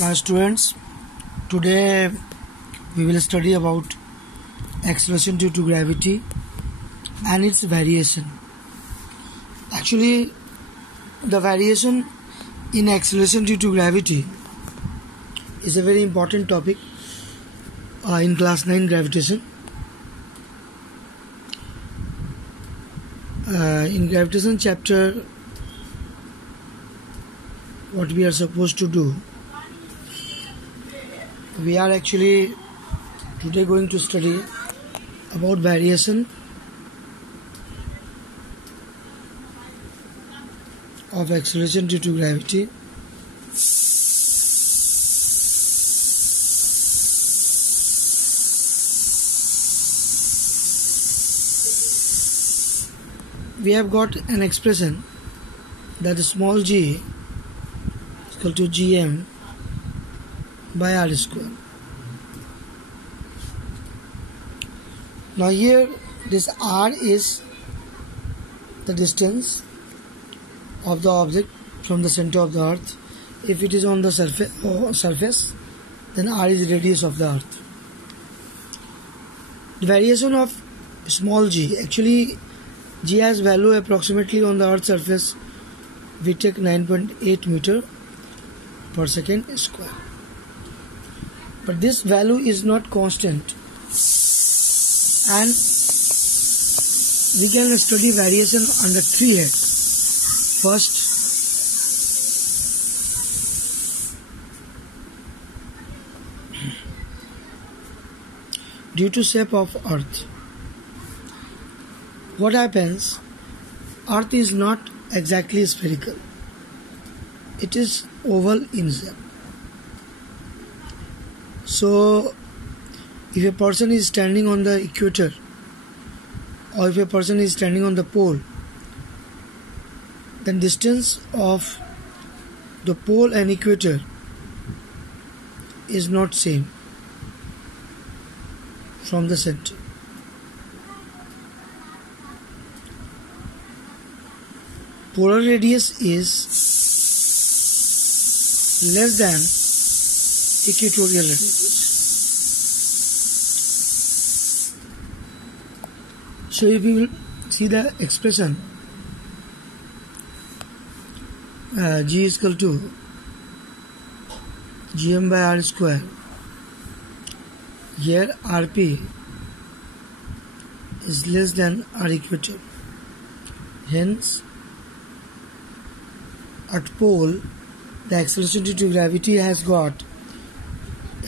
Now students, today we will study about acceleration due to gravity and its variation. Actually, the variation in acceleration due to gravity is a very important topic in class 9 gravitation. In gravitation chapter, what we are supposed to do, we are actually today going to study about variation of acceleration due to gravity. We have got an expression that small g is equal to gm by r square. Now here this r is the distance of the object from the center of the earth. If it is on the surface, then r is radius of the earth. The variation of small g, actually g has value approximately on the earth's surface we take 9.8 meter per second square. But this value is not constant, and we can study variation under three heads. First, due to shape of earth. What happens? Earth is not exactly spherical. It is oval in shape. So, if a person is standing on the equator, or if a person is standing on the pole, then distance of the pole and equator is not same from the center. Polar radius is less than equatorial radius. So if we will see the expression g is equal to gm by r square, here rp is less than r equator. Hence, at pole, the acceleration due to gravity has got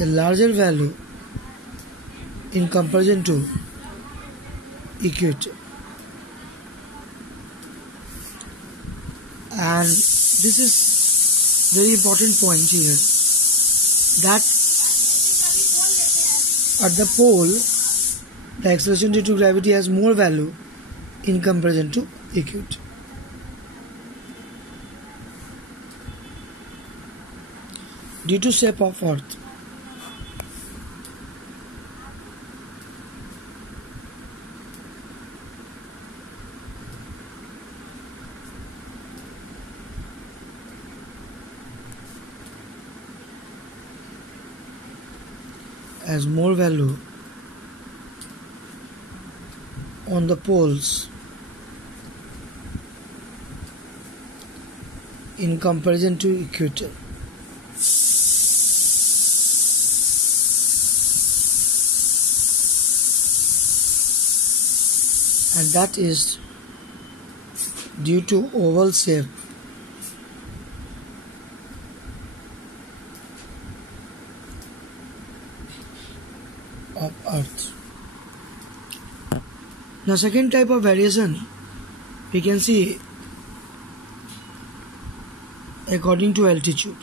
a larger value in comparison to equator. And this is very important point here, that at the pole, the acceleration due to gravity has more value in comparison to equator. Due to shape of earth. Has more value on the poles in comparison to equator. And that is due to oval shape of earth. Now, second type of variation we can see according to altitude.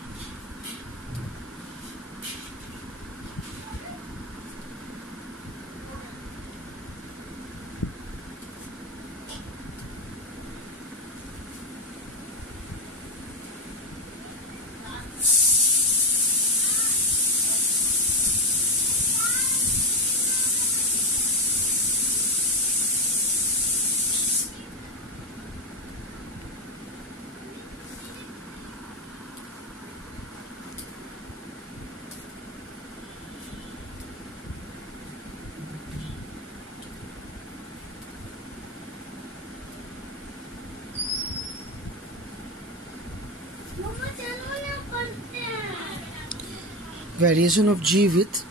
variation of g with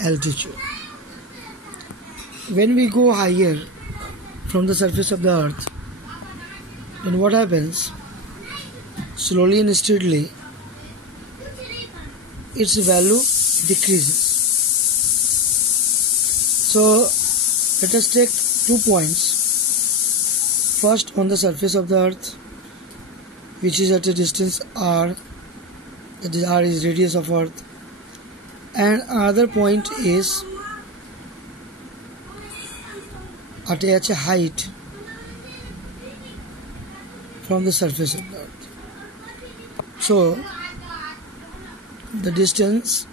altitude. When we go higher from the surface of the earth, then what happens? Slowly and steadily its value decreases. So let us take 2 points. First, on the surface of the earth, which is at a distance r, that is r is radius of earth, and another point is at a height from the surface of the earth. So the distance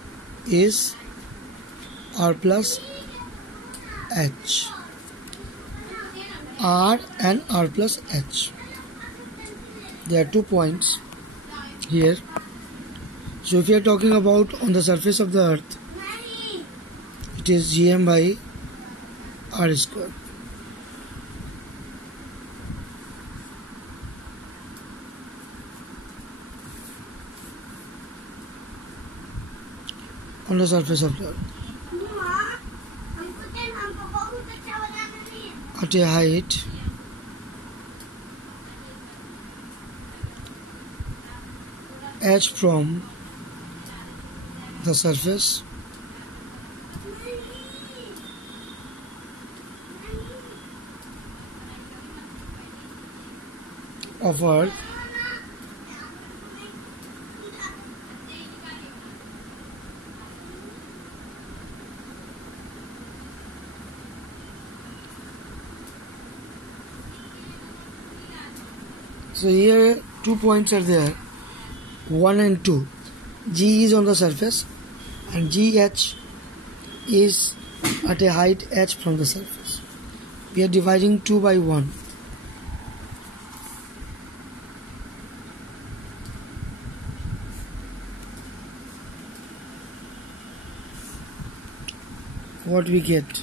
is r plus h. R and r plus h. There are 2 points here. So if we are talking about on the surface of the earth, it is gm by r square. On the surface of the earth at a height h from the surface of earth So here 2 points are there, 1 and 2. G is on the surface and GH is at a height h from the surface. We are dividing 2 by 1. What we get?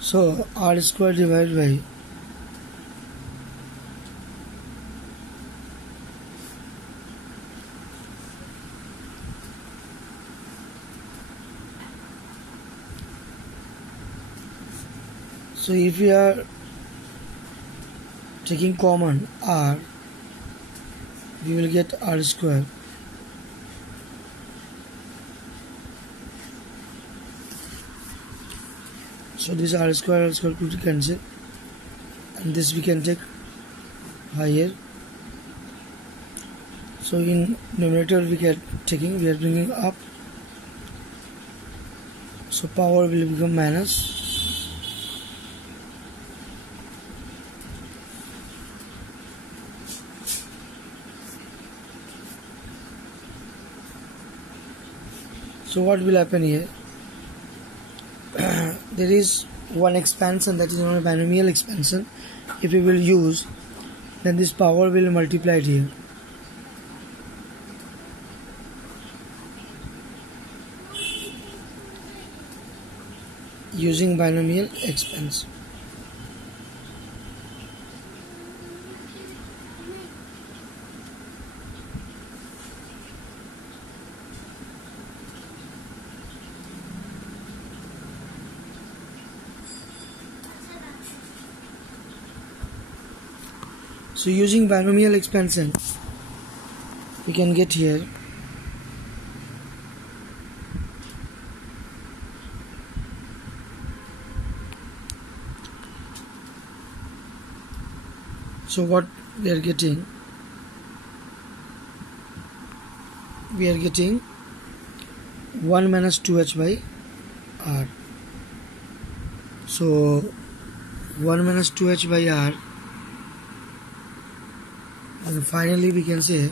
So r square divided by so if we are taking common r, we will get r square. So this r square could cancel, and this we can take higher. So in numerator we are bringing up. So power will become minus. So what will happen here? There is one expansion, that is known as binomial expansion. If we will use, then this power will multiply here. Using binomial expansion. So using binomial expansion, we can get here so what we are getting 1 minus 2h by r. So 1 minus 2h by r, and finally we can say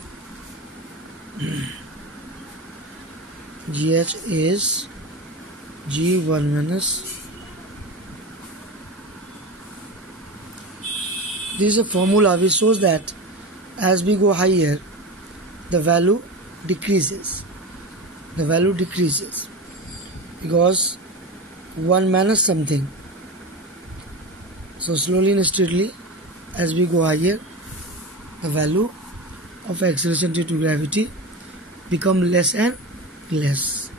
GH is G1 minus. This is a formula which shows that as we go higher, the value decreases. The value decreases because 1 minus something. So slowly and steadily, as we go higher, the value of acceleration due to gravity become less and less.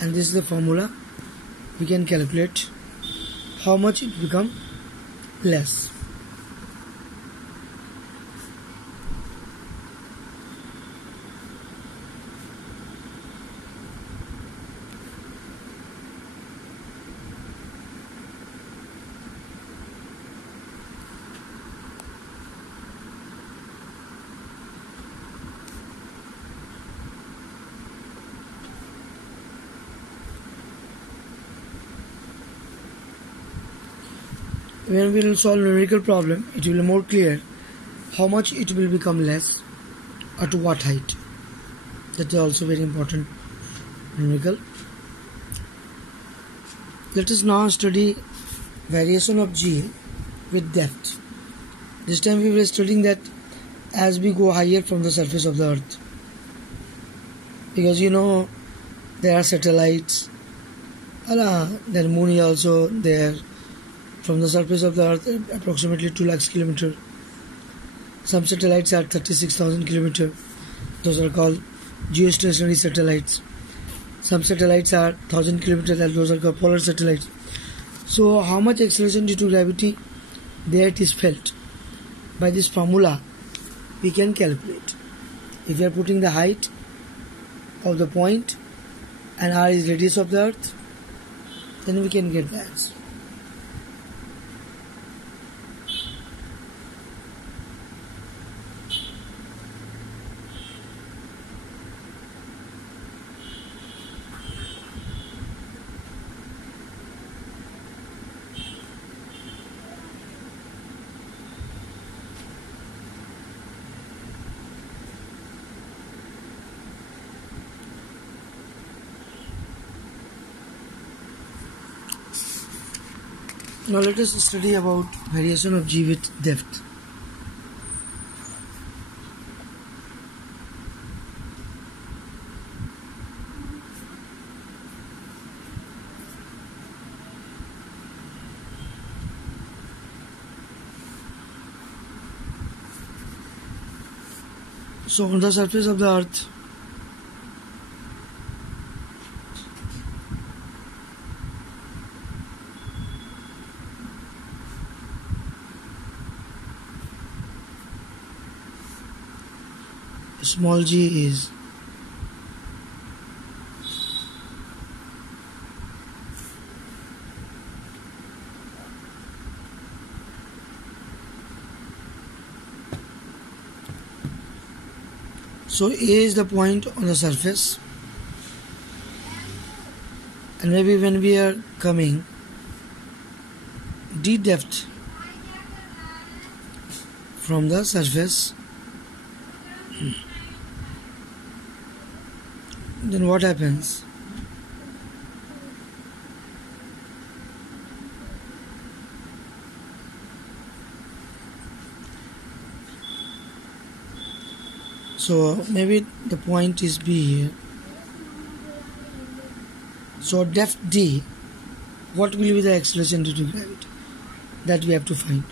And this is the formula. We can calculate how much it become less. When we will solve numerical problem, it will be more clear how much it will become less at what height. That is also very important numerical. Let us now study variation of G with depth. This time we were studying that as we go higher from the surface of the earth, because there are satellites, then moon is also there. From the surface of the earth, approximately 2 lakhs kilometers. Some satellites are 36,000 kilometers. Those are called geostationary satellites. Some satellites are 1,000 kilometers, and those are called polar satellites. So how much acceleration due to gravity there it is felt? By this formula we can calculate. If we are putting the height of the point and r is radius of the earth, then we can get the answer. Now let us study about variation of G with depth. So on the surface of the earth, small g is so A is the point on the surface, and maybe when we are coming d depth from the surface, then what happens? So maybe the point is B here. So depth D, what will be the acceleration due to gravity? That we have to find.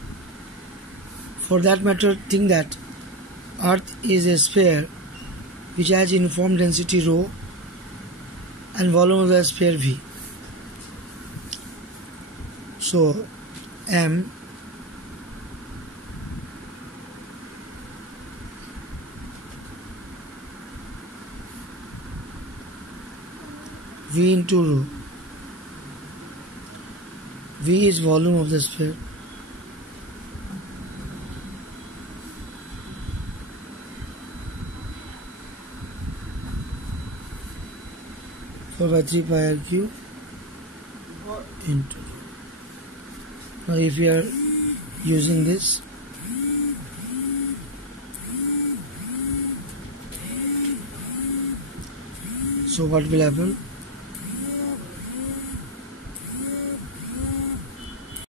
For that matter, think that Earth is a sphere which has uniform density ρ and volume of the sphere V. So M V into ρ. V is volume of the sphere. By 3 pi r cube into. Now if we are using this, so what will happen?